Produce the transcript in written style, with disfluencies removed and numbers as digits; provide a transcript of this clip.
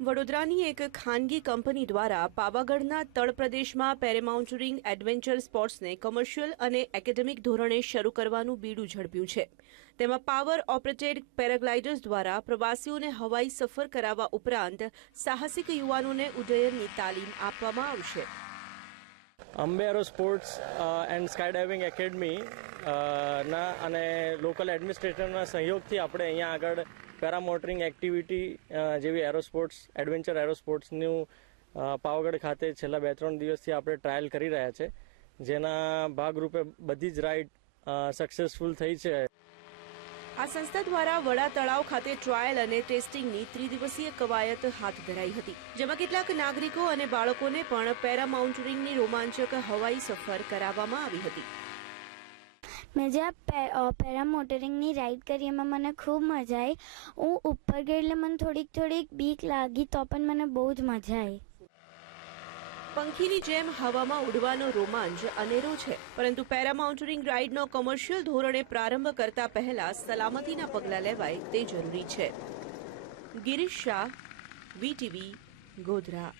વડોદરાની એક ખાનગી કંપની દ્વારા પાવાગઢના તળ પ્રદેશમાં પેરામાઉન્ટરિંગ એડવેન્ચર સ્પોર્ટ્સને કોમર્શિયલ અને એકેડેમિક ધોરણે શરૂ કરવાનું બીડું ઝડપ્યું છે. તેમાં પાવર ઓપરેટેડ પેરાગ્લાઇડર્સ દ્વારા પ્રવાસીઓને હવાઈ સફર કરાવવા ઉપરાંત સાહસિક યુવાનોને ઉડ્ડયનની તાલીમ આપવામાં આવશે. Ambe arrow sports and sky diving academy ના અને લોકલ એડમિનિસ્ટ્રેટરના સહયોગથી આપણે અહીંયા આગળ પેરામોટરિંગ એક્ટિવિટી જેવી એરોસ્પોર્ટ્સ એડવેન્ચર એરોસ્પોર્ટ્સનું પાવાગઢ ખાતે છેલ્લા 2-3 દિવસથી આપણે ટ્રાયલ કરી રહ્યા છે, જેના ભાગરૂપે બધી જ રાઇડ સક્સેસફુલ થઈ છે. આ સંસ્થા દ્વારા વડા તળાવ ખાતે ટ્રાયલ અને ટેસ્ટિંગની ત્રિદિવસીય કવાયત હાથ ધરાઈ હતી, જેમાં કેટલાક નાગરિકો અને બાળકોને પણ પેરામાઉન્ટરિંગની રોમાંચક હવાઈ સફર કરાવવામાં આવી હતી. મેં જ્યાં પેરામોટરિંગની રાઈડ કરી એમાં મને ખૂબ મજા આવી. હું ઉપર ગઈ એટલે મને થોડીક બીક લાગી, તો પણ મને બહુ જ મજા આવી. પંખીની જેમ હવામાં ઉડવાનો રોમાંચ અનેરો છે, પરંતુ પેરામાઉન્ટરિંગ રાઇડનો કોમર્શિયલ ધોરણે પ્રારંભ કરતા પહેલા સલામતીના પગલાં લેવાય તે જરૂરી છે. ગિરીશ શાહ, VTV, ગોધરા.